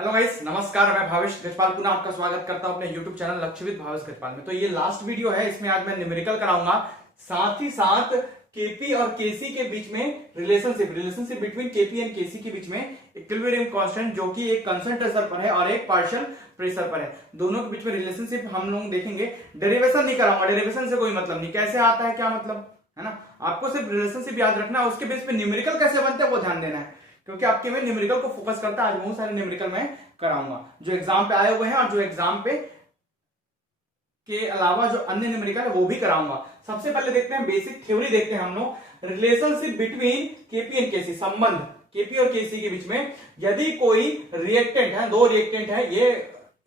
Hello guys, नमस्कार। मैं भावेश गजपाल पुनः आपका स्वागत करता हूं अपने YouTube चैनल लक्ष्यविद भावेश गजपाल में। तो ये लास्ट वीडियो है, इसमें आज मैं न्यूमेरिकल कराऊंगा, साथ ही साथ केपी और केसी के बीच में रिलेशनशिप बिटवीन केपी एंड केसी के बीच में इक्विलिब्रियम कांस्टेंट जो कि एक कांस्टेंट प्रेशर पर है और एक पार्शियल प्रेशर पर है, दोनों के बीच में रिलेशनशिप हम लोग देखेंगे। डेरिवेशन नहीं कराऊंगा, डेरिवेशन से कोई मतलब नहीं, कैसे आता है क्या मतलब है ना, आपको सिर्फ रिलेशनशिप याद रखना है। उसके बेस पे न्यूमेरिकल कैसे बनते हैं वो ध्यान देना है, क्योंकि आपके में न्यूमेरिकल को फोकस करता है। आज बहुत सारे न्यूमेरिकल मैं कराऊंगा जो एग्जाम पे आए हुए हैं और जो एग्जाम पे के अलावा जो अन्य न्यूमेरिकल है वो भी कराऊंगा। सबसे पहले देखते हैं बेसिक थ्योरी, देखते हैं हम लोग रिलेशनशिप बिटवीन केपी एंड केसी, संबंध केपी और केसी के बीच में। यदि कोई रिएक्टेंट है, दो रिएक्टेंट है, ये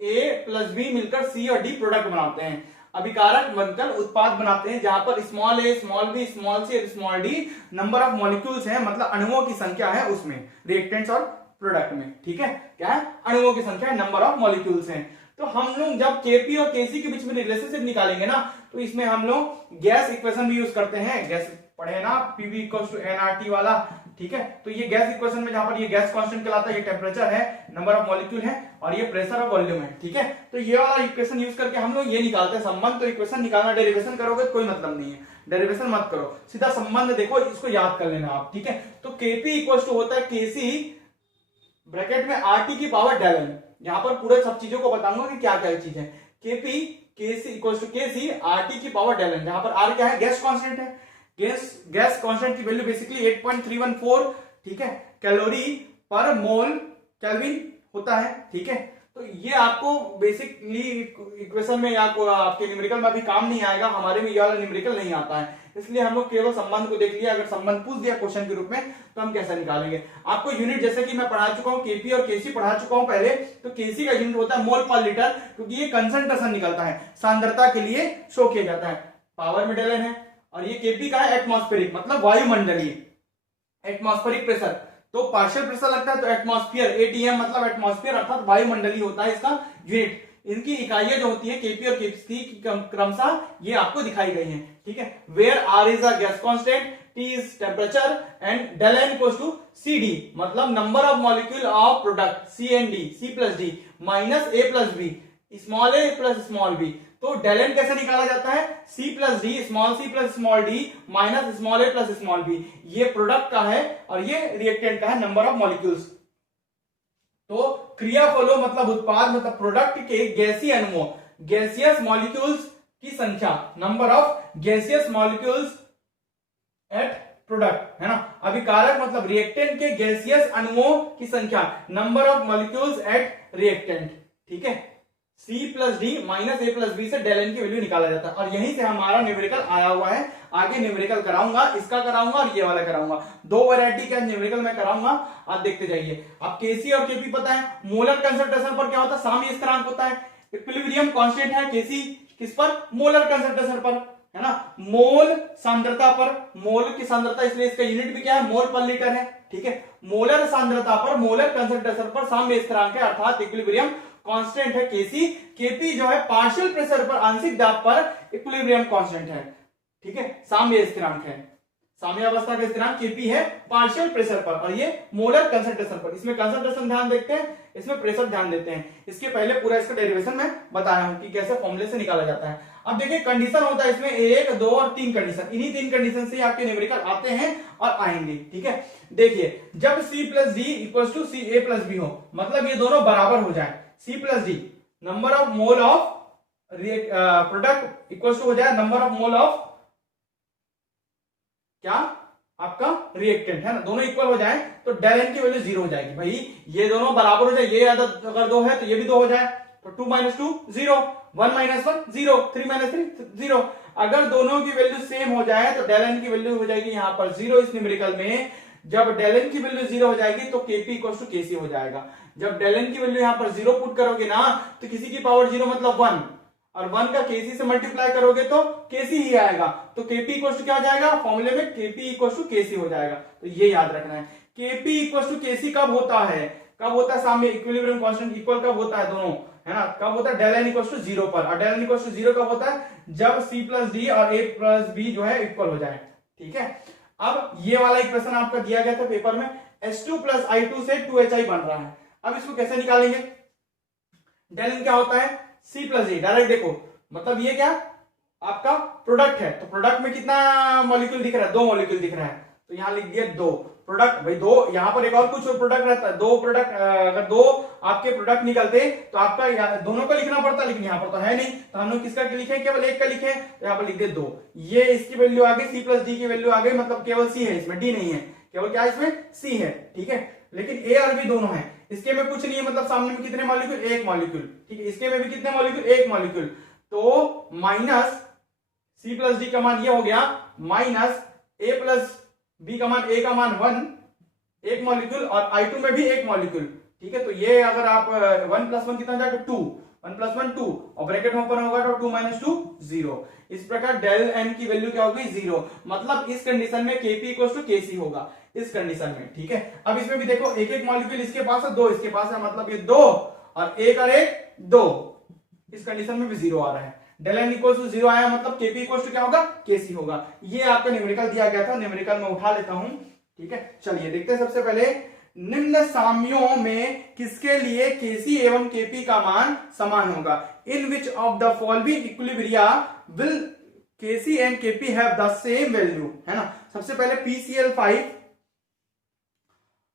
ए प्लस बी मिलकर सी और डी प्रोडक्ट बनाते हैं, अभिकारक बनकर उत्पाद बनाते हैं, जहां पर स्मॉल ए, स्मॉल बी, स्मॉल सी और small D number of molecules है, मतलब अणुओं की संख्या है उसमें, रिएक्टेंट्स और प्रोडक्ट में। ठीक है, क्या है, अणुओं की संख्या है, नंबर ऑफ मॉलिक्यूल्स हैं। तो हम लोग जब केपी और केसी के बीच में रिलेशनशिप निकालेंगे ना, तो इसमें हम लोग गैस इक्वेशन भी यूज करते हैं। गैस पढ़े ना, पीवी इक्वल्स टू एनआरटी वाला। ठीक है, तो ये गैस इक्वेशन में जहां पर ये गैस कांस्टेंट कहलाता है, ये टेम्परेचर है, नंबर ऑफ मॉलिक्यूल है, और ये प्रेशर और वॉल्यूम है। ठीक है, तो ये वाला इक्वेशन यूज करके हम लोग ये निकालते हैं संबंध। तो इक्वेशन निकालना, डेरिवेशन करोगे तो कोई मतलब नहीं है, डेरिवेशन मत करो, सीधा संबंध देखो, इसको याद कर लेना आप। ठीक है, तो केपी इक्वल्स टू होता है केसी ब्रैकेट में आरटी की पावर डेलन। यहां पर पूरे सब चीजों को बताऊंगा कि क्या क्या चीज है। KP KC equals to KC RT की पावर डेलन, जहां पर आर क्या है, गैस कांस्टेंट है। गैस कांस्टेंट की वैल्यू बेसिकली 8.314, ठीक है, कैलोरी पर मोल केल्विन होता है। ठीक है, तो ये आपको बेसिकली इक्वेशन में या आपके न्यूमेरिकल में भी काम नहीं आएगा, हमारे में ये वाला न्यूमेरिकल नहीं आता है, इसलिए हम लोग केवल संबंध को देख लिया। अगर संबंध पूछ दिया क्वेश्चन के रूप में तो हम कैसे निकालेंगे। आपको यूनिट जैसे कि मैं पढ़ा चुका हूं, केपी और केसी पढ़ा चुका हूं पहले। तो केसी का यूनिट होता है मोल पर लीटर, क्योंकि ये कंसंट्रेशन निकलता है, सांद्रता के लिए शो किया जाता है। पावर में डेलन है, और ये केपी का है एटमॉस्फेरिक, मतलब वायुमंडलीय, एटमॉस्फेरिक प्रेशर। तो पार्शियल प्रेशर लगता है तो एटमॉस्फेयर, एटीएम मतलब एटमॉस्फेयर अर्थात वायुमंडलीय होता है इसका यूनिट। इनकी इकाइयां जो होती है केपी और केसी की क्रमशः ये आपको दिखाई गई हैं। ठीक है, where R is a gas constant, T is temperature and del N equals to C D, मतलब number of molecule of product C and D, C plus D minus A plus B, small A plus small B. तो del n कैसे निकाला जाता है, C plus D, small C plus small D minus small A plus small B. ये product का है और ये रिएक्टेंट का है, नंबर ऑफ मॉलिक्यूल्स। तो क्रिया फलो मतलब उत्पाद, मतलब प्रोडक्ट के गैसीय अणुओं, गैसियस मॉलिक्यूल्स की संख्या, number of gaseous molecules at product, है ना। अभिकारक मतलब रिएक्टेंट के गैसियस अणुओं की संख्या, number of molecules at reactant. ठीक है, C plus D minus A plus B से डेल एन की वैल्यू निकाला जाता है, और यहीं से हमारा न्यूमेरिकल आया हुआ है। आगे न्यूमेरिकल कराऊंगा, इसका कराऊंगा और ये वाला कराऊंगा, दो वैरायटी का न्यूमेरिकल मैं कराऊंगा, आप देखते जाइए। अब केसी और केपी पता है, मोलर कंसंट्रेशन पर क्या होता है, साम्य स्थिरांक होता है। इक्विलिब्रियम कांस्टेंट है केसी किस पर, मोलर कंसंट्रेशन पर, है ना, मोल सांद्रता पर, मोल की सांद्रता, इसलिए इसका यूनिट भी क्या है, मोल पर लीटर है। ठीक है, मोलर सांद्रता पर, मोलर कंसंट्रेशन पर साम्य स्थिरांक है, अर्थात इक्विलिब्रियम कांस्टेंट है केसी। केपी जो है पार्शियल प्रेशर पर, आंशिक दाब पर इक्विलिब्रियम कांस्टेंट है। ठीक है, साम्य स्थिरांक है, साम्य अवस्था का स्थिरांक केपी है पार्शियल प्रेशर पर, और ये मोलर कंसंट्रेशन पर। इसमें कंसंट्रेशन ध्यान देखते हैं, इसमें प्रेशर ध्यान देते हैं। इसके पहले पूरा इसका डेरिवेशन में बताया हूं कि कैसे फॉर्मूले से निकाला जाता है। अब देखिए कंडीशन होता है इसमें 1, 2 और 3 कंडीशन, इन्हीं 3 कंडीशन से आपके न्यूमेरिकल आते हैं और आएंगे। ठीक है, देखिए जब C plus D equals to C A plus B हो, मतलब ये दोनों बराबर हो जाए, C plus D number of mole of product equals to हो जाए नंबर ऑफ मोल ऑफ क्या, आपका रिएक्टेंट, है ना, दोनों इक्वल हो जाए तो डेल एन की वैल्यू 0 हो जाएगी। भाई ये दोनों बराबर हो जाए, ये अगर 2 है तो ये भी 2 हो जाए, तो 2 माइनस 2 0, 1 माइनस 1 0, 3 माइनस 3 0। अगर दोनों की वैल्यू सेम हो जाए तो डेल एन की वैल्यू हो जाएगी यहाँ पर 0 इस न्यूमेरिकल में। जब डेल एन की वैल्यू 0 हो जाएगी तो केपी इक्वल्स टू केसी हो जाएगा। जब डेल एन की वैल्यू यहाँ पर 0 पुट करोगे ना, तो किसी की पावर 0 मतलब 1, और 1 का केसी से मल्टीप्लाई करोगे तो केसी ही आएगा, तो केपी इक्वल्स टू क्या हो जाएगा, फॉर्मूले में केपी इक्वल्स टू केसी हो जाएगा। तो ये याद रखना है, केपी इक्वल्स टू केसी कब होता है, कब होता है सामने इक्विलिब्रियम कांस्टेंट इक्वल कब होता है दोनों, है ना, कब होता है, डेल एन इक्वल्स टू 0 पर। और डेल एन इक्वल्स टू 0 कब होता है, जब C प्लस डी और A प्लस बी जो है इक्वल हो जाए। ठीक है, अब ये वाला इक्वेशन आपका दिया गया था पेपर में, H2 प्लस I2 से 2HI बन रहा है। अब इसको कैसे निकालेंगे? डेल एन क्या होता है? सी प्लस डी। डायरेक्ट देखो, मतलब ये क्या आपका प्रोडक्ट है, तो प्रोडक्ट में कितना मॉलिक्यूल दिख रहा है? 2 मॉलिक्यूल दिख रहा है, तो यहां लिख दिया 2 प्रोडक्ट। भाई 2, यहां पर एक और कुछ प्रोडक्ट रहता है, 2 प्रोडक्ट, अगर 2 आपके प्रोडक्ट निकलते तो आपका दोनों को लिखना पड़ता, लेकिन यहां पर तो है नहीं, तो हम लोग किसका लिखे? केवल एक का लिखे, तो यहां पर लिख दे 2। ये इसकी वैल्यू आ गई, सी प्लस डी की वैल्यू आ गई, मतलब केवल सी है इसमें, डी नहीं है, केवल क्या इसमें सी है, ठीक है। लेकिन ए और बी दोनों है, इसके में कुछ नहीं है, मतलब सामने में कितने मॉलिक्यूल? 1 मॉलिक्यूल, ठीक है। इसके में भी कितने मॉलिक्यूल? 1 मॉलिक्यूल। तो माइनस सी प्लस डी का मान ये हो गया, माइनस ए प्लस बी का मान, ए का मान 1 1 मॉलिक्यूल, और I2 में भी 1 मॉलिक्यूल, ठीक है। तो ये अगर आप 1 + 1 कितना जाएगा? 2, 1 + 1 2, और ब्रैकेट में ओपन होगा तो 2 - 2 0। इस प्रकार डेल एन की वैल्यू क्या होगी? 0। मतलब इस कंडीशन में Kp = Kc होगा, इस कंडीशन में, ठीक है। अब इसमें भी देखो, एक एक मॉलिक्यूल इसके पास है, 2 इसके पास है, मतलब ये 2 और 1 और 1 2, इस कंडीशन में भी 0 आ रहा है। डेल एन = 0 आया, मतलब Kp = क्या होगा? Kc होगा। ये आपका न्यूमेरिकल दिया गया था, न्यूमेरिकल में उठा लेता हूं, ठीक है। चलिए देखते हैं सबसे पहले, निम्न साम्यों में किसके लिए Kc एवं Kp का मान समान होगा? In which of the following equilibria will Kc and Kp have the same value, है ना। सबसे पहले PCl5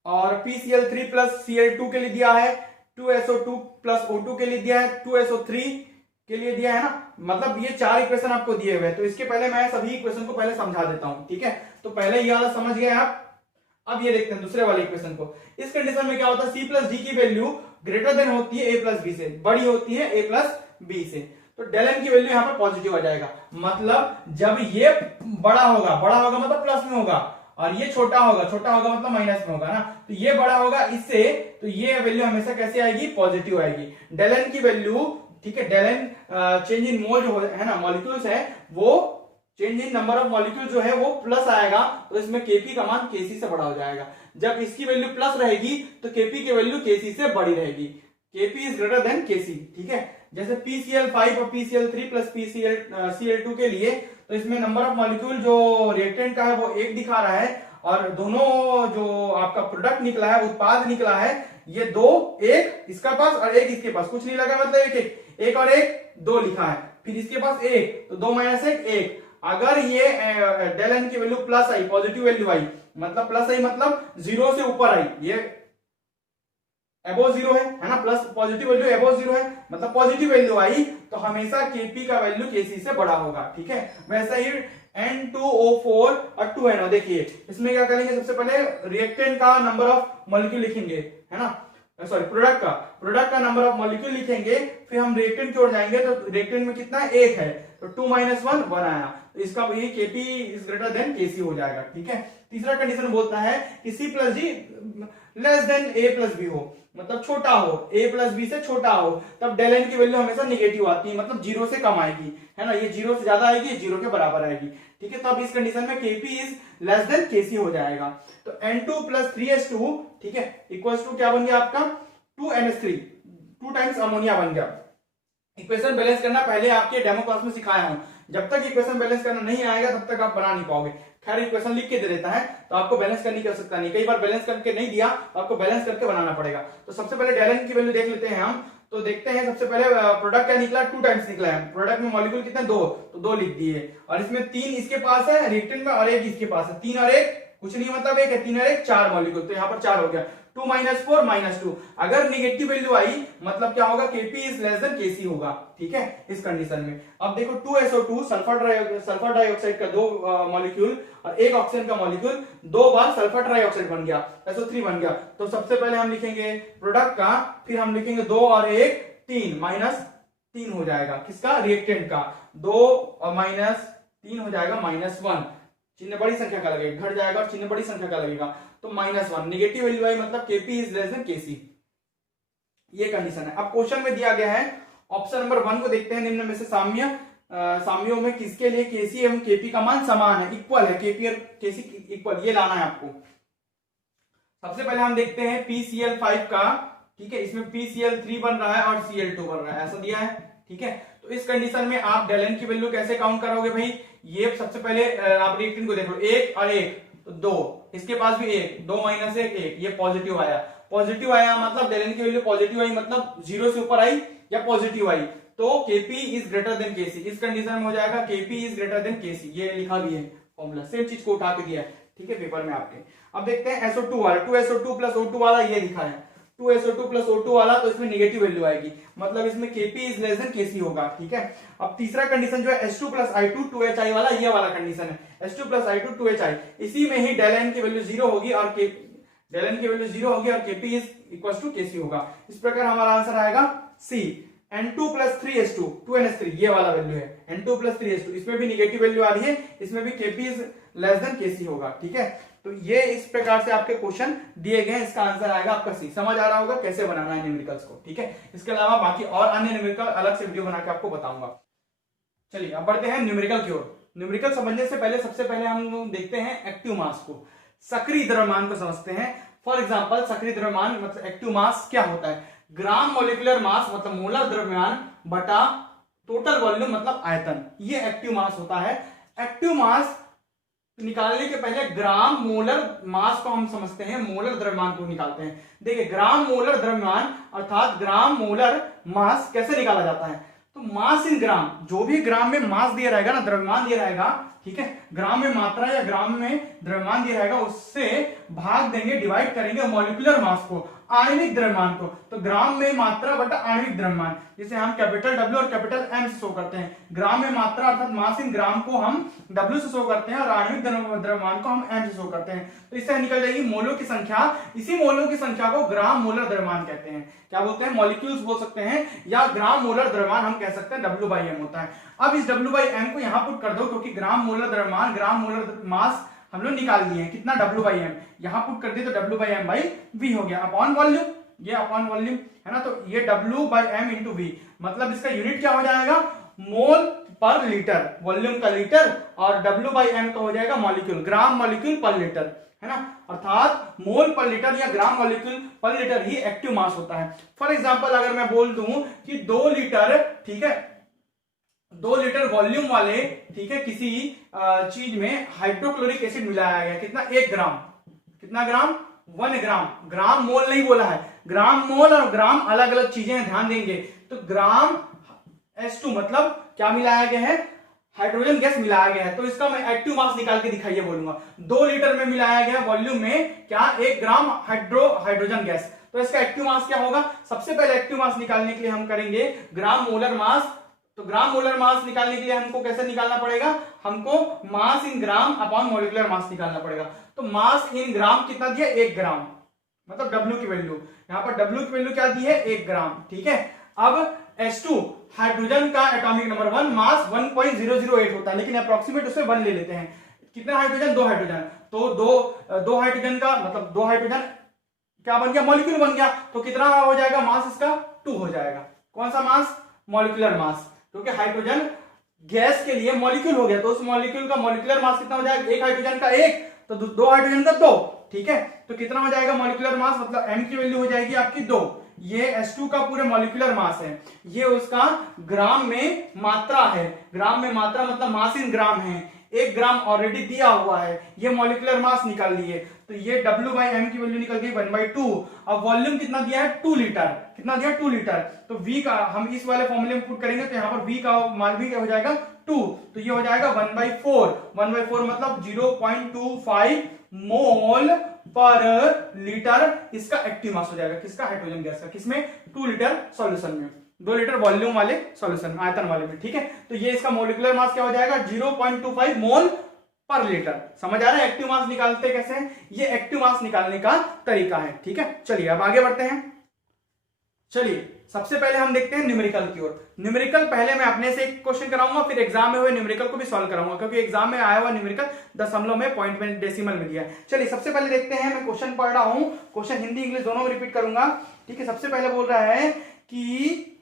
और PCl3 + Cl2 के लिए दिया है, 2SO2 + O2 के लिए दिया है, 2SO3 के लिए दिया है ना। मतलब ये 4 इक्वेशन आपको दिए हुए हैं। तो इसके पहले मैं सभी इक्वेशन को पहले समझा देता हूं, ठीक है। तो पहले ये वाला समझ गए आप। अब ये देखते हैं दूसरे वाले इक्वेशन को। इस कंडीशन में क्या होता है? सी प्लस डी की वैल्यू ग्रेटर देन होती है ए प्लस बी से, बड़ी होती है ए प्लस बी से, तो डेल एन की वैल्यू यहां पर पॉजिटिव आ जाएगा। मतलब जब ये बड़ा होगा, बड़ा होगा मतलब प्लस में होगा, और ये छोटा होगा, छोटा होगा मतलब माइनस में होगा ना। तो ये बड़ा होगा इससे, तो ये वैल्यू हमेशा कैसे आएगी? पॉजिटिव आएगी। डेल एन की वैल्यू, ठीक है, डेल एन चेंज इन मोल जो है ना, मॉलिक्यूल्स है, वो change in number of molecule जो है वो प्लस आएगा, तो इसमें Kp का मान Kc से बड़ा हो जाएगा। जब इसकी वैल्यू प्लस रहेगी तो Kp की वैल्यू Kc से बड़ी रहेगी। Kp is greater than Kc, ठीक है। जैसे PCl5 और PCl3 + Cl2 के लिए, तो इसमें नंबर ऑफ मॉलिक्यूल जो रिएक्टेंट का है वो 1 दिखा रहा है, और दोनों जो आपका प्रोडक्ट निकला है, उत्पाद निकला है, ये 2, 1 इसका पास और 1 इसके पास, कुछ नहीं लगा, मतलब 1 और 1 2 लिखा है, फिर इसके पास 1, तो 2 - 1 1। अगर ये डेल एन की वैल्यू प्लस आई, पॉजिटिव वैल्यू आई, मतलब प्लस आई मतलब 0 से ऊपर आई, ये अबोव 0 है ना, प्लस पॉजिटिव वैल्यू अबोव 0 है, मतलब पॉजिटिव वैल्यू आई, तो हमेशा Kp का वैल्यू Kc से बड़ा होगा, ठीक है। वैसा ही N2O4 और 2NO, देखिए इसमें क्या करेंगे? सबसे पहले रिएक्टेंट का नंबर ऑफ मॉलिक्यूल लिखेंगे, है ना, सॉरी प्रोडक्ट का नंबर ऑफ मॉलिक्यूल लिखेंगे, फिर हम रिएक्टेंट की ओर जाएंगे, तो रिएक्टेंट में कितना है? 1 है, तो 2 - 1 1 आया, तो इसका ये Kp is greater than Kc हो जाएगा, ठीक है। तीसरा कंडीशन बोलता है कि C + D less than A + B हो, मतलब छोटा हो, A + B से छोटा हो, तब डेल एन की वैल्यू हमेशा नेगेटिव आती है, मतलब 0 से कम आएगी, है ना। ये 0 से ज्यादा आएगी, 0 के बराबर आएगी, ठीक है। तो अब इस कंडीशन में Kp is less than Kc हो जाएगा। तो N2 + 3S2, ठीक है, इक्वल्स टू क्या बन गया आपका? 2NH3, 2 टाइम्स अमोनिया बन गया। इक्वेशन बैलेंस करना पहले आपके डेमो क्लास में सिखाया हूं, जब तक इक्वेशन बैलेंस करना नहीं आएगा तब तक आप बना नहीं पाओगे। खैर इक्वेशन लिख के दे देता है, तो आपको बैलेंस करने की आवश्यकता नहीं, कई बार बैलेंस करके नहीं दिया तो आपको बैलेंस करके बनाना पड़ेगा। तो सबसे पहले डेल एन की वैल्यू देख लेते हैं हम। तो देखते हैं सबसे पहले प्रोडक्ट क्या निकला? 2 टाइम्स निकला है। प्रोडक्ट में मॉलिक्यूल कितने? 2, तो 2 लिख दिए, और इसमें 3 इसके पास है रिएक्टेंट में, और 1 इसके पास है। 3 और 1 कुछ नहीं, मतलब 1 है, 3 और 1 4 मॉलिक्यूल, तो यहाँ पर 4 हो गया। 2 - 4 - 2, अगर निगेटिव वैल्यू आई मतलब क्या होगा? Kp is less than Kc होगा, ठीक है, इस कंडीशन में। अब देखो 2SO2 सल्फर डाइऑक्साइड का 2 मॉलिक्यूल और 1 ऑक्सीजन का मॉलिक्यूल 2 बार सल्फर ट्राइऑक्साइड बन गया, SO3 बन गया। तो सबसे पहले हम लिखेंगे प्रोडक्ट का, फिर हम लिखेंगे 2 और 1 3 -3 हो जाएगा, किसका? रिएक्टेंट का। 2 और -3 हो जाएगा -1, चिन्ह बड़ी संख्या का लगेगा, घट जाएगा और चिन्ह बड़ी संख्या का लगेगा, तो -1। निगेटिव वैल्यू आई मतलब Kp is less than Kc, ये कंडीशन है। अब क्वेश्चन में दिया गया है, ऑप्शन नंबर 1 को देखते हैं। निम्न में से साम्यों में किसके लिए Kc एवं Kp का मान समान है, इक्वल है, Kp और Kc इक्वल, ये लाना है आपको। सबसे पहले हम देखते हैं PCl5 का, ठीक है, इसमें PCl3 बन रहा है और Cl2 बन रहा है, ऐसा दिया है, ठीक है। तो इस कंडीशन में आप डेल एन की वैल्यू कैसे काउंट करोगे भाई? ये सबसे पहले आप रिएक्टेंट को देखो, 1 और 1 तो 2, इसके पास भी 1, 2 - 1 1, ये पॉजिटिव आया, पॉजिटिव आया मतलब डेलन की वैल्यू पॉजिटिव आई, मतलब 0 से ऊपर आई या पॉजिटिव आई, तो Kp is greater than Kc। इस कंडीशन में हो जाएगा Kp is greater than Kc। ये लिखा भी है फॉर्मूला, सेम चीज को उठा के दिया है, ठीक है, पेपर में आपके। अब देखते हैं SO2 वाला, 2SO2 प्लस O2 वाला, ये लिखा है 2SO2 प्लस O2 वाला, तो इसमें नेगेटिव वैल्यू आएगी, मतलब इसमें Kp is less than Kc होगा, ठीक है। अब तीसरा कंडीशन जो है H2 प्लस I2 2HI वाला, ये वाला कंडीशन है, H2 प्लस I2 2HI, इसी में ही डेल की वैल्यू 0 होगी और डेल की वैल्यू 0 होगी और Kp is equal to Kc होगा। इस प्रकार हमारा आंसर आएगा C। N2 plus 3H2 2NH3, ये वाला वैल्यू है N2 प्लस 3H2, इसमें भी निगेटिव वैल्यू आ रही है, इसमें भी Kp is less than Kc होगा, ठीक है। तो ये इस प्रकार से आपके क्वेश्चन दिए गए हैं, इसका आंसर आएगा आपका सी। समझ आ रहा होगा कैसे बनाना है न्यूमेरिकल्स को, ठीक है। इसके अलावा बाकी और अन्य न्यूमेरिकल अलग से वीडियो बना के आपको बताऊंगा। चलिए अब बढ़ते हैं न्यूमेरिकल की ओर। न्यूमेरिकल समझने से पहले सबसे पहले हम देखते हैं एक्टिव मास को, सक्रिय द्रव्यमान को समझते हैं। फॉर एग्जाम्पल सक्रिय द्रव्यमान मतलब एक्टिव मास क्या होता है, ग्राम मोलिकुलर मास मतलब मोलर द्रव्यमान बटा टोटल वॉल्यूम मतलब आयतन, ये एक्टिव मास होता है। एक्टिव मास निकालने के पहले ग्राम मोलर मास को हम समझते हैं, मोलर द्रव्यमान को निकालते हैं। देखिए ग्राम मोलर द्रव्यमान अर्थात ग्राम मोलर मास कैसे निकाला जाता है, तो मास इन ग्राम, जो भी ग्राम में मास दिया रहेगा ना, द्रव्यमान दिया रहेगा, ठीक है, ग्राम में मात्रा या ग्राम में द्रव्यमान दिया रहेगा, उससे भाग देंगे, डिवाइड करेंगे मॉलिक्यूलर मास को, आणविक द्रव्यमान को। तो ग्राम में मात्रा बटा आणविक द्रव्यमान, जिसे हम कैपिटल W और कैपिटल M से शो करते हैं। ग्राम में मात्रा अर्थात मास इन ग्राम को हम W से शो करते हैं और आणविक द्रव्यमान को हम M से शो करते हैं। तो इससे निकल जाएगी मोलों की संख्या, इसी मोलों की संख्या को ग्राम मोलर द्रव्यमान कहते हैं। क्या बोलते हैं, मॉलिक्यूल्स बोल सकते हैं, या ग्राम मोलर द्रव्यमान हम कह सकते हैं, W/M होता है। अब इस W/M को यहां पुट कर दो, क्योंकि ग्राम मोलर द्रव्यमान, ग्राम मोलर मास हम लोग निकाल लिए हैं, कितना W/M, यहां पुट कर दिए तो W/M/V हो गया, अपॉन वॉल्यूम, ये अपॉन वॉल्यूम है ना, तो ये W/M इंटू V, मतलब इसका यूनिट क्या हो जाएगा, मोल पर लीटर, वॉल्यूम का लीटर, और W/M का हो जाएगा मॉलिक्यूल, ग्राम मॉलिक्यूल पर लीटर, है ना, अर्थात मोल पर लीटर या ग्राम मॉलिक्यूल पर लीटर ही एक्टिव मास होता है। फॉर एग्जांपल अगर मैं बोल दूं कि 2 लीटर, ठीक है, 2 लीटर वॉल्यूम वाले, ठीक है, किसी चीज में हाइड्रोक्लोरिक एसिड मिलाया गया, कितना, 1 ग्राम, कितना ग्राम, 1 ग्राम, ग्राम मोल नहीं बोला है, ग्राम मोल और ग्राम अलग अलग चीजें हैं, ध्यान देंगे। तो ग्राम H2 मतलब क्या मिलाया गया है, हाइड्रोजन गैस मिलाया गया है, तो इसका मैं एक्टिव मास निकाल के दिखाइए बोलूंगा। 2 लीटर में मिलाया गया वॉल्यूम में क्या, 1 ग्राम हाइड्रोजन गैस, तो इसका एक्टिव मास क्या होगा। सबसे पहले एक्टिव मास निकालने के लिए हम करेंगे ग्राम मोलर मास, तो ग्राम मोलर मास निकालने के लिए हमको कैसे निकालना पड़ेगा, हमको मास इन ग्राम अपॉन मॉलिक्यूलर मास निकालना पड़ेगा। तो मास इन ग्राम कितना दिया, 1 ग्राम, मतलब W की वैल्यू, यहां पर W की वैल्यू क्या दी है, 1 ग्राम, ठीक है। अब H2 हाइड्रोजन का एटॉमिक नंबर 1, मास 1.008 होता है, लेकिन अप्रोक्सीमेट उससे 1 ले लेते हैं। कितना हाइड्रोजन, 2 हाइड्रोजन, तो दो हाइड्रोजन का मतलब 2 हाइड्रोजन क्या बन गया, मॉलिक्यूल बन गया, तो कितना हो जाएगा मास इसका, 2 हो जाएगा। कौन सा मास, मॉलिक्यूलर मास, क्योंकि हाइड्रोजन गैस के लिए मॉलिक्यूल हो गया, तो उस मॉलिक्यूल का मॉलिक्यूलर मास कितना हो जाएगा, 1 हाइड्रोजन का 1, तो 2 हाइड्रोजन का 2, ठीक है, तो कितना हो जाएगा मॉलिक्यूलर मास, मतलब M की वैल्यू हो जाएगी आपकी 2। ये H2 का पूरे मॉलिक्यूलर मास है, ये उसका ग्राम में मात्रा है, ग्राम में मात्रा मतलब मास इन ग्राम है, 1 ग्राम ऑलरेडी दिया हुआ है, ये मॉलिक्यूलर मास निकाल लिए, तो ये W/M की वैल्यू निकल गई 1/2। अब वॉल्यूम कितना दिया है, 2 लीटर, कितना दिया, 2 लीटर, तो V का हम इस वाले फॉर्मूले में पुट करेंगे, तो यहाँ पर V का मान भी क्या हो जाएगा, 2, तो ये हो जाएगा 1/4 मतलब 0.25 मोल पर लीटर, इसका एक्टिव मास हो जाएगा, किसका, हाइड्रोजन गैस का, किसमें, 2 लीटर सॉल्यूशन में, 2 लीटर वॉल्यूम वाले सॉल्यूशन में, आयतन वाले में, ठीक है। तो ये इसका मॉलिक्यूलर मास क्या हो जाएगा, 0.25 मोल पर लीटर। समझ आ रहा है एक्टिव मास निकालते कैसे हैं, ये एक्टिव मास निकालने का तरीका है, ठीक है। चलिए अब आगे बढ़ते हैं। चलिए सबसे पहले हम देखते हैं न्यूमेरिकल की ओर। न्यूमेरिकल पहले मैं अपने से एक क्वेश्चन कराऊंगा, फिर एग्जाम में हुए न्यूमेरिकल को भी सॉल्व कराऊंगा, क्योंकि एग्जाम में आया हुआ न्यूमेरिकल दशमलव में, पॉइंट में, डेसिमल में दिया है। चलिए सबसे पहले देखते हैं, मैं क्वेश्चन पढ़ रहा हूं, क्वेश्चन हिंदी इंग्लिश दोनों में रिपीट करूंगा, ठीक है। सबसे पहले बोल रहा है कि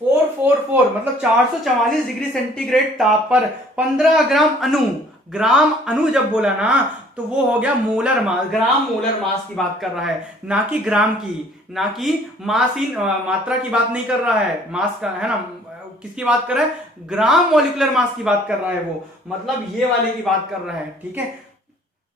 444 मतलब 444 डिग्री सेंटीग्रेड ताप पर 15 ग्राम अणु, ग्राम अणु जब बोला ना तो वो हो गया मोलर मास, ग्राम मोलर मास की बात कर रहा है, ना कि ग्राम की, ना कि मास इन मात्रा की बात नहीं कर रहा है, मास का है ना, किसकी बात कर रहा है, ग्राम मॉलिक्यूलर मास की बात कर रहा है वो, मतलब ये वाले की बात कर रहा है, ठीक है।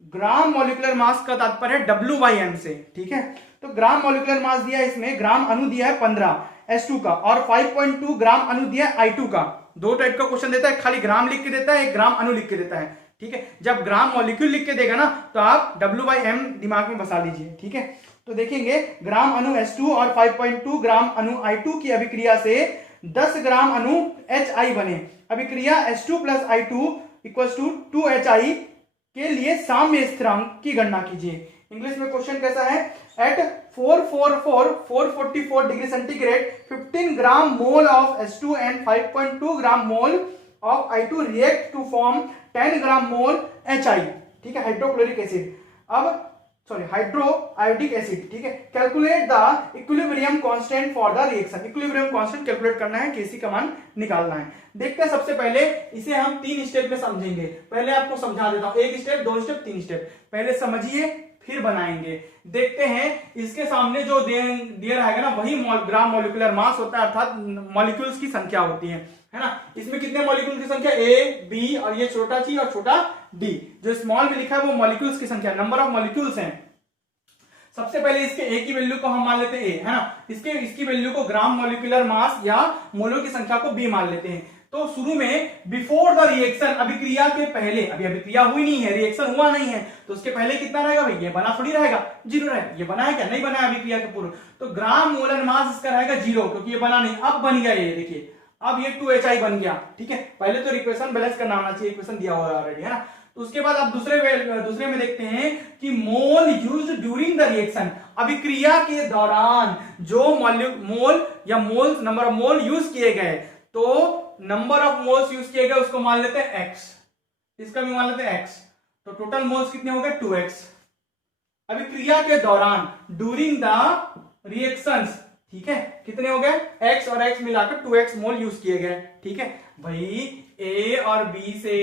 ग्राम मॉलिक्यूलर मास का तात्पर्य है W/m से, ठीक है। तो ग्राम मॉलिक्यूलर मास दिया है इसमें, ग्राम अणु दिया है 15 S2 का, और 5.2 ग्राम अणु दिया है I2 का। दो टाइप का क्वेश्चन देता है, खाली ग्राम लिख के देता है, एक ग्राम अणु लिख के देता है, ठीक है। जब ग्राम मॉलिक्यूल लिख के देगा ना तो आप W/m दिमाग में बसा लीजिए, ठीक है। तो देखेंगे ग्राम अणु S2 और 5.2 ग्राम अणु I2 की अभिक्रिया से 10 ग्राम अणु HI बने। अभिक्रिया S2 plus I2 equals to 2HI के लिए साम्य स्थिरांक की गणना कीजिए। इंग्लिश में क्वेश्चन कैसा है, at 444 degree centigrade 15 gram mole of S2 and 5.2 gram mole of I2 react to form 10 gram mole HI, ठीक है, हाइड्रोक्लोरिक एसिड। अब हाइड्रो आयोडिक एसिड, ठीक है। Calculate the equilibrium constant for the reaction. Equilibrium constant calculate करना है, Kc का मान निकालना है। देखते हैं, सबसे पहले इसे हम 3 स्टेप में समझेंगे। पहले आपको समझा देता हूं, 1 स्टेप, 2 स्टेप, 3 स्टेप। पहले समझिए फिर बनाएंगे। देखते हैं, इसके सामने जो दिया रहेगा ना वही ग्राम मॉलिक्यूलर मास होता है, अर्थात मॉलिक्यूल्स की संख्या होती है ना। इसमें कितने मॉलिक्यूल की संख्या, A, B और ये छोटा c और छोटा d। जो स्मॉल में लिखा है वो मॉलिक्यूल्स की संख्या, नंबर ऑफ मॉलिक्यूल्स हैं। सबसे पहले इसके A की वैल्यू को हम मान लेते हैं A, है ना। इसकी वैल्यू को ग्राम मॉलिक्यूलर मास या मोलों की संख्या को B मान लेते हैं। तो शुरू में बिफोर द रिएक्शन, अभिक्रिया के पहले, अभी अभिक्रिया हुई नहीं है, रिएक्शन हुआ नहीं है, तो उसके पहले कितना रहेगा भाई, ये बना थोड़ी रहेगा, 0 रहेगा। ये बना है क्या, नहीं बना है अभिक्रिया के पूर्व, तो ग्राम मोलर मास इसका रहेगा 0, क्योंकि ये बना नहीं। अब बन गया ये, देखिए अब ये 2HI बन गया, ठीक है। पहले तो इक्वेशन बैलेंस करना आना चाहिए, इक्वेशन दिया हुआ है ऑलरेडी, है ना। तो उसके बाद आप दूसरे में देखते हैं कि मोल यूज्ड ड्यूरिंग द रिएक्शन, अभिक्रिया के दौरान जो मोल या moles, number of mole use किए गए, तो नंबर ऑफ मोल्स यूज किए गए उसको मान लेते हैं x, इसका भी मान लेते हैं x। तो टोटल मोल्स कितने हो गए, 2x। अभिक्रिया के दौरान, ड्यूरिंग द रिएक्शंस, ठीक है, कितने हो गए, x और x मिलाकर 2x मोल यूज किए गए, ठीक है भाई। A और B से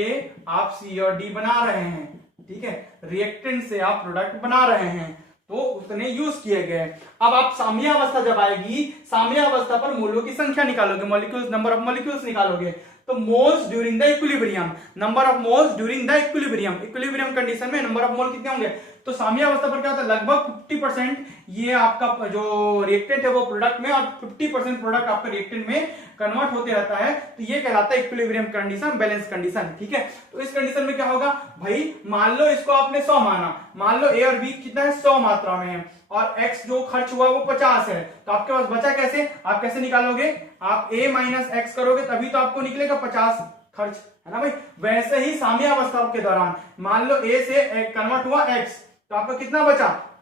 आप C और D बना रहे हैं, ठीक है, रिएक्टेंट से आप प्रोडक्ट बना रहे हैं, तो उतने यूज किए गए। अब आप साम्यावस्था जब आएगी, साम्यावस्था पर मोलों की संख्या निकालोगे, मॉलिक्यूल्स, नंबर ऑफ मॉलिक्यूल्स निकालोगे। तो moles during the equilibrium, number of moles during the equilibrium, equilibrium condition में नंबर ऑफ मोल कितने होंगे, तो साम्यावस्था पर क्या होता है, लगभग 50% ये आपका जो रिएक्टेंट है वो प्रोडक्ट में, और 50% प्रोडक्ट आपका रिएक्टेंट में कन्वर्ट होते रहता है। तो ये कहलाता है इक्विलिब्रियम कंडीशन, बैलेंस कंडीशन, ठीक है। तो इस कंडीशन में क्या होगा भाई, मान लो इसको आपने 100 माना, मान लो A और B कितना है, 100 मात्रा में है, और x जो खर्च हुआ वो 50 है, तो आपके पास बचा कैसे, आप कैसे निकालोगे, आप A माइनस x करोगे तभी तो आपको निकलेगा 50 खर्च, है ना भाई। वैसे ही साम्यावस्था के दौरान मान लो A से कन्वर्ट हुआ x, तो आपका कितना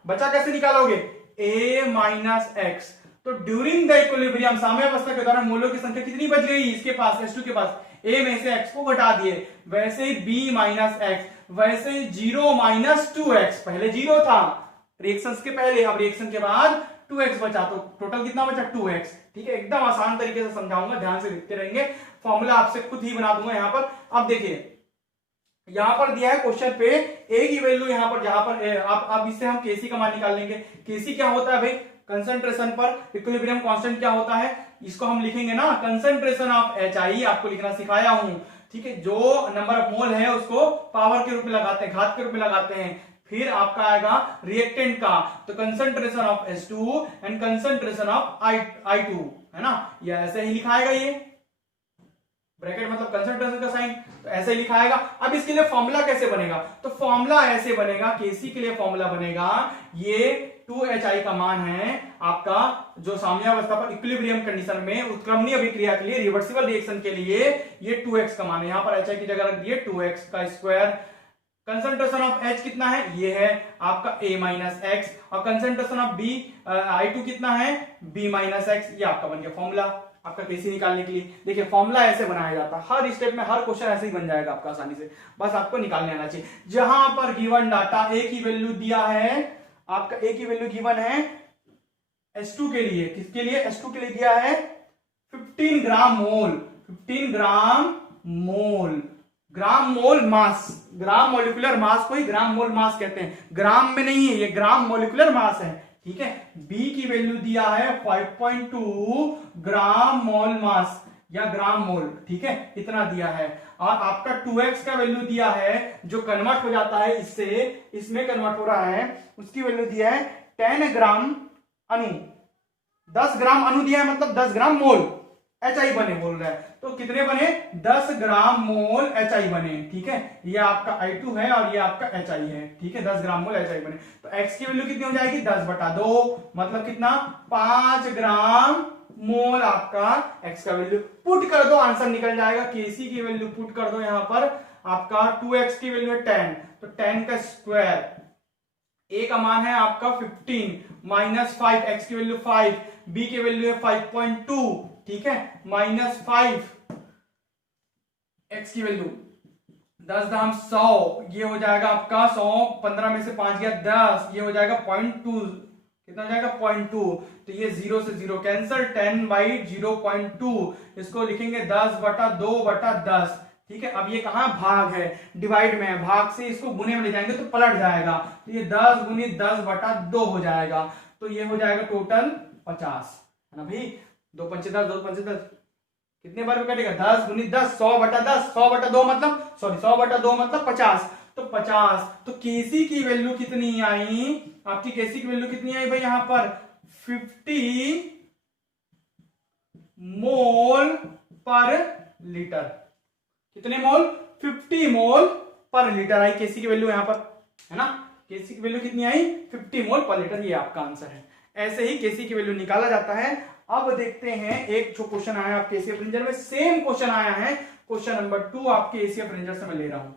बचा कैसे निकालोगे, A माइनस x। तो ड्यूरिंग द इक्विलिब्रियम, साम्यावस्था के दौरान मोलों की संख्या कितनी बच गई, इसके पास S2 के पास, A में से x को घटा दिए, वैसे ही B माइनस x, वैसे ही 0 माइनस 2x, पहले 0 था रिएक्शंस के पहले, अब रिएक्शन के बाद 2x बचा, तो टोटल कितना बचा, 2x, ठीक है। एकदम आसान तरीके से समझाऊंगा, ध्यान से लिखते रहेंगे, फॉर्मूला आपसे खुद ही बना दूंगा यहाँ पर। अब देखिए यहां पर दिया है क्वेश्चन पे A की वैल्यू, यहां पर जहां पर अब इससे हम Kc का मान निकाल लेंगे। Kc क्या होता है भाई, कंसंट्रेशन पर इक्विलिब्रियम कांस्टेंट क्या होता है, इसको हम लिखेंगे ना, कंसंट्रेशन ऑफ HI, आपको लिखना सिखाया हूं, ठीक है। जो नंबर ऑफ मोल है उसको पावर के रूप में लगाते हैं, घात के रूप में लगाते हैं। फिर आपका आएगा रिएक्टेंट का, तो concentration of H2 and concentration of I2, है ना, ये ऐसे ही लिखाएगा, ये ब्रैकेट मतलब कंसंट्रेशन का साइन, तो ऐसे ही लिखाएगा। अब इसके लिए फॉर्मूला कैसे बनेगा, तो फॉर्मूला ऐसे बनेगा, Kc के लिए फॉर्मूला बनेगा, ये 2HI का मान है आपका, जो साम्यावस्था पर इक्विलिब्रियम कंडीशन में उत्क्रमणीय अभिक्रिया के लिए, रिवर्सिबल रिएक्शन के लिए ये 2x का मान है, यहां पर HI की जगह रख दिए 2x का स्क्वायर। कंसंट्रेशन ऑफ H कितना है, ये है आपका A माइनस एक्स, और कंसंट्रेशन ऑफ B I2 कितना है, B माइनस एक्स, ये आपका बन गया फॉर्मूला आपका Kc निकालने के लिए। देखिए फॉर्मूला ऐसे बनाया जाता है, हर स्टेप में हर क्वेश्चन ऐसे ही बन जाएगा आपका आसानी से, बस आपको निकालने आना चाहिए। जहां पर गिवन डाटा A की वैल्यू दिया है, आपका A की वैल्यू गिवन है H2 के लिए, किसके लिए, H2 के लिए दिया है 15 ग्राम मोल, 15 ग्राम मोल, ग्राम मोल मास, ग्राम मॉलिक्यूलर मास को ही ग्राम मोल मास कहते हैं, ग्राम में नहीं है, ये ग्राम मॉलिक्यूलर मास है, ठीक है। B की वैल्यू दिया है 5.2 ग्राम मोल मास, या ग्राम मोल, ठीक है, इतना दिया है। और आपका 2x का वैल्यू दिया है जो कन्वर्ट हो जाता है इससे इसमें कन्वर्ट हो रहा है, उसकी वैल्यू दिया है 10 ग्राम अणु, 10 ग्राम अणु दिया है, मतलब 10 ग्राम मोल HI बने बोल रहा है। तो कितने बने? 10 ग्राम मोल HI बने, ठीक है। ये आपका I2 है और ये आपका HI है, ठीक है। 10 ग्राम मोल HI बने तो x की वैल्यू कितनी हो जाएगी? 10/2, मतलब कितना? 5 ग्राम मोल आपका x का वैल्यू। पुट कर दो, आंसर निकल जाएगा। Kc की वैल्यू पुट कर दो यहां पर, आपका 2x की वैल्यू है 10, तो 10 का स्क्वायर, a का मान है आपका 15 माइनस 5, x की वैल्यू 5, b की वैल्यू है 5.2, ठीक है, माइनस 5, x की वैल्यू 10 दाम 100, ये हो जाएगा आपका 100, 15 में से 5 गया 10, ये हो जाएगा 0.2, कितना हो जाएगा? 0.2, तो ये 0 से 0 कैंसल, 10/0.2, इसको लिखेंगे 10/2/10, ठीक है। अब ये कहां भाग है? डिवाइड में है, भाग से इसको गुने में ले जाएंगे तो पलट जाएगा, तो ये 10 × 10/2 हो जाएगा, तो ये हो जाएगा टोटल 50, है ना भाई। 2 पंचे 10, 2 पंचे 10, कितने बार में कटेगा? 10 × 10, 100/10, 100/2 मतलब, सॉरी 100/2 मतलब 50, तो 50। तो केसी की वैल्यू कितनी आई? आपकी केसी की वैल्यू कितनी आई भाई? यहां पर 50 मोल पर लीटर। कितने मोल? 50 मोल पर लीटर आई केसी की वैल्यू यहां पर, है ना। केसी की वैल्यू कितनी आई? 50 मोल पर लीटर, ये आपका आंसर है। ऐसे ही केसी की वैल्यू निकाला जाता है। अब देखते हैं एक जो क्वेश्चन आया आपके एसीएफ रेंजर में, सेम क्वेश्चन आया है, क्वेश्चन नंबर 2 आपके एसीएफ रेंजर से मैं ले रहा हूं।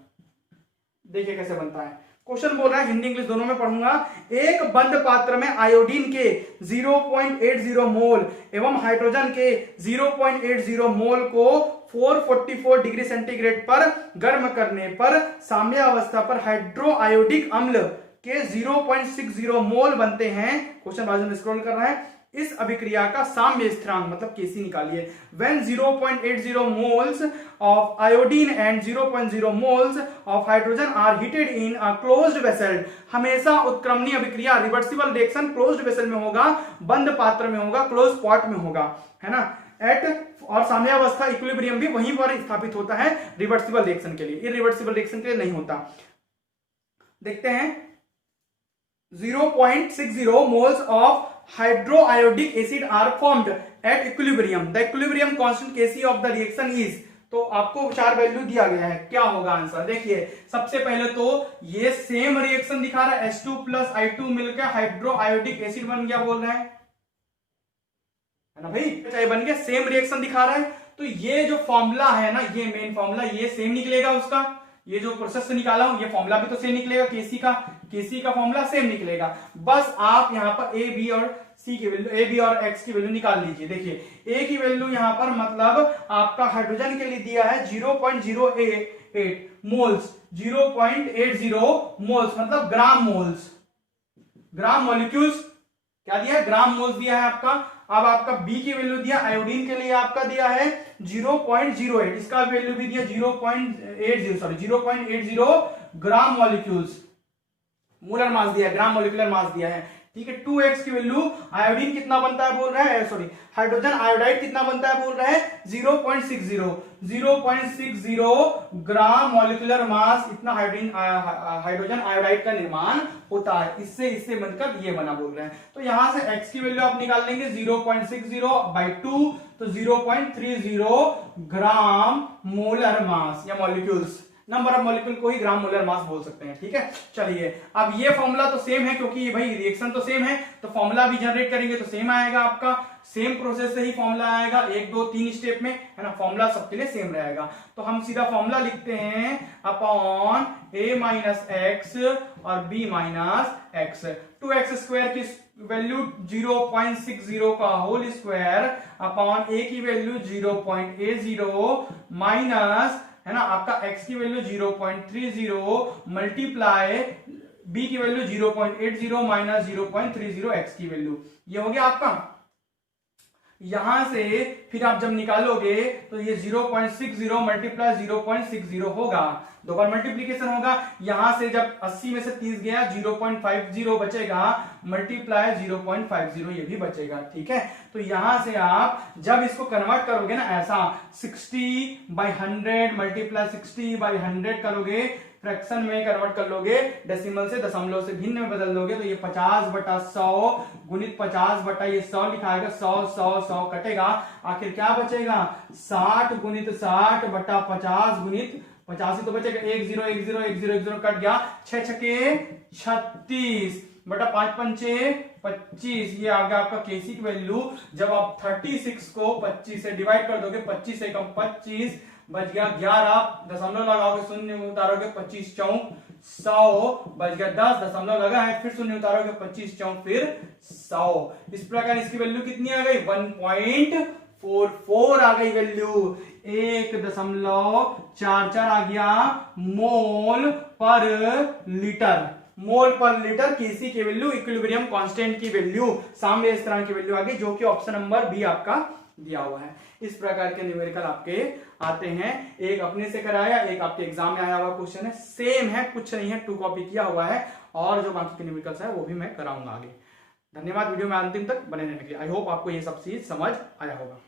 देखिए कैसे बनता है। क्वेश्चन बोल रहा है, हिंदी इंग्लिश दोनों में पढ़ूंगा। एक बंद पात्र में आयोडीन के 0.80 मोल एवं हाइड्रोजन के 0.80 मोल को 444 डिग्री सेंटीग्रेड पर गर्म करने पर साम्यावस्था पर हाइड्रो आयोडिक अम्ल के 0.60 मोल बनते हैं। क्वेश्चन बाजू में स्क्रॉल कर रहा है। इस अभिक्रिया का साम्य स्थिरांक मतलब केसी निकालिए। When 0.80 moles of iodine and 0.0 moles of hydrogen are heated in a closed vessel, हमेशा उत्क्रमणीय अभिक्रिया रिवर्सिबल रिएक्शन क्लोज्ड वेसल में होगा, बंद पात्र में होगा, क्लोज पॉट में होगा, है ना। एट और साम्यावस्था इक्विलिब्रियम भी वहीं पर स्थापित होता है रिवर्सिबल रिएक्शन के लिए, इरिवर्सिबल रिएक्शन के लिए नहीं होता। देखते हैं 0.60 moles of hydroiodic acid are formed at equilibrium. The equilibrium constant Kc of the reaction is, तो आपको 4 वैल्यू दिया गया है, क्या होगा आंसर? देखिए सबसे पहले तो ये सेम रिएक्शन दिखा रहा है, H2 + I2 मिलकर हाइड्रोआयोडिक एसिड बन गया बोल रहा है ना भाई, चाहे बन गया, सेम रिएक्शन दिखा रहा है। तो ये जो फॉर्मूला है ना, ये मेन फॉर्मूला ये सेम निकलेगा उसका, ये जो प्रोसेस से निकाला हूं ये फॉर्मूला भी तो सेम निकलेगा, केसी का फॉर्मूला सेम निकलेगा। बस आप यहां पर ए बी और सी की वैल्यू, ए बी और एक्स की वैल्यू निकाल लीजिए। देखिए ए की वैल्यू यहां पर मतलब आपका हाइड्रोजन के लिए दिया है 0.088 मोल्स, 0.80 मोल्स मतलब ग्राम मोल्स, ग्राम मॉलिक्यूल्स क्या दिया है? ग्राम मोल्स दिया है आपका। अब आपका बी की वैल्यू दिया, आयोडीन के लिए आपका दिया है 0.08, इसका वैल्यू भी दिया 0.80 ग्राम मॉलिक्यूल्स, मोलर मास दिया है, ग्राम मॉलिक्यूलर मास दिया है, ठीक है। 2x की वैल्यू, आयोडीन कितना बनता है बोल रहा है, सॉरी हाइड्रोजन आयोडाइड कितना बनता है बोल रहा है 0.60 ग्राम मॉलिक्यूलर मास, इतना हाइड्रोजन आयोडाइड का निर्माण होता है, इससे बनकर ये बना बोल रहे हैं। तो यहां से x की वैल्यू आप निकाल लेंगे 0.60/2, तो 0.30 ग्राम मोलर मास या मॉलिक्यूल्स, नंबर ऑफ मॉलिक्यूल को ही ग्राम मोलर मास बोल सकते हैं, ठीक है। चलिए अब ये फॉर्मूला तो सेम है क्योंकि भाई रिएक्शन तो सेम है, तो फॉर्मूला भी जनरेट करेंगे तो सेम आएगा आपका, सेम प्रोसेस से ही फॉर्मूला आएगा 1 2 3 स्टेप में, है ना। फॉर्मूला सबके लिए सेम रहेगा, तो हम सीधा फॉर्मूला लिखते हैं अपॉन a माइनस एक्स और b माइनस एक्स। 2x² की वैल्यू 0.60 का होल स्क्वायर अपॉन a की वैल्यू 0.80 माइनस, है ना, आपका x की वैल्यू 0.30 मल्टीप्लाई b की वैल्यू 0.80 माइनस 0.30 x की वैल्यू, ये हो गया आपका। यहां से फिर आप जब निकालोगे तो ये 0.60 मल्टीप्लाई 0.60 होगा, दो बार मल्टीप्लीकेशन होगा। यहां से जब 80 में से 30 गया 0.50 बचेगा, मल्टीप्लाई 0.50 ये भी बचेगा, ठीक है। तो यहां से आप जब इसको कन्वर्ट करोगे ना ऐसा 60/100 मल्टीप्लाई 60/100 करोगे, फ्रैक्शन में कन्वर्ट कर लोगे, डेसिमल से दशमलव से भिन्न में बदल दोगे, तो ये 50/100 गुणित 50 ये 100 लिखाएगा, 100 कटेगा, आखिर क्या बचेगा 60 गुणित 60/50 गुणित 85 तो बचेगा 10 कट गया, 6 छके 36 बटा 5 पंचे 25, ये आ गया आपका केसी की वैल्यू। जब आप 36 को 25 से डिवाइड कर दोगे, 25 से कम 25 बच गया 11, दशमलव लगाओगे शून्य उतारोगे 25 चौक 100 बच गया 10, दशमलव लगा है फिर शून्य उतारोगे 25 चौक फिर 100। इस प्रकार इसकी वैल्यू कितनी आ गई 1.44 आ गई वैल्यू, 1.44 आ गया मोल पर लीटर। मोल पर लीटर केसी की वैल्यू, इक्विलिब्रियम कांस्टेंट की वैल्यू, सामने इस तरह की वैल्यू आ गई, जो कि ऑप्शन नंबर बी आपका दिया हुआ है। इस प्रकार के न्यूमेरिकल आपके आते हैं, एक अपने से कराया, एक आपके एग्जाम में आया हुआ क्वेश्चन है, सेम है, कुछ नहीं है, 2 कॉपी किया हुआ है, और जो बाकी के न्यूमेरिकल्स है वो भी मैं कराऊंगा आगे। धन्यवाद वीडियो में अंतिम तक बने रहने के लिए। आई होप आपको ये सब चीज समझ आया होगा।